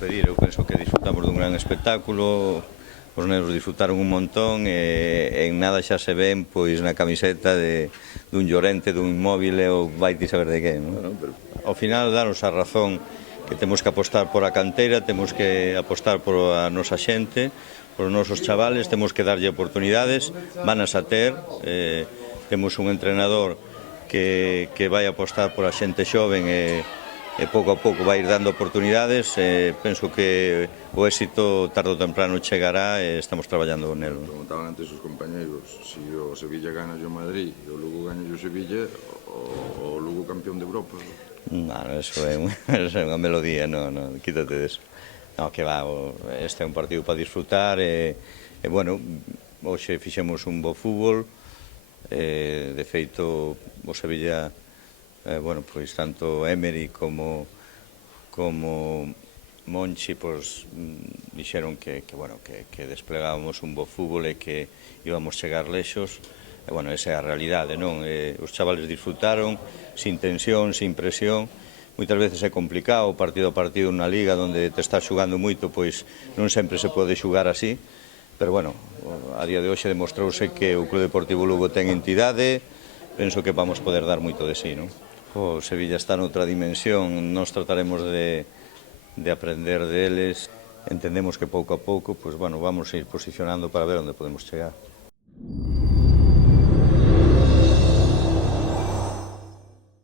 pedir, eu penso que disfrutamos dun gran espectáculo, os nenos disfrutaron un montón e en nada xa se ven pois na camiseta dun Llorente, dun Inmóvil ou vai ti saber de que, non? Ao final danos a razón que temos que apostar por a canteira, temos que apostar por a nosa xente, por os nosos chavales, temos que darlle oportunidades, vanas a ter, temos un entrenador que vai apostar por a xente xoven e pouco a pouco vai ir dando oportunidades, penso que o éxito tarde ou temprano chegará e estamos traballando nel. Preguntaban antes os compañeiros si o Sevilla gana o Madrid e o Lugo gana o Sevilla, o Lugo campeón de Europa. Non, eso é unha melodía, non, quítate deso. Non, que va, este é un partido para disfrutar e bueno, hoxe fixemos un bo fútbol, de feito o Sevilla, bueno, pois tanto Emery como Monchi pois dixeron que desplegábamos un bo fútbol e que íbamos chegar lexos. E, bueno, esa é a realidade, non? Os chavales disfrutaron, sin tensión, sin presión. Moitas veces é complicado, partido a partido, na liga onde te estás xugando moito, pois non sempre se pode xugar así. Pero, bueno, a día de hoxe demostrouse que o Club Deportivo Lugo ten entidade, penso que vamos poder dar moito de sí, non? O Sevilla está noutra dimensión, nós trataremos de aprender deles, entendemos que pouco a pouco, pois, bueno, vamos a ir posicionando para ver onde podemos chegar.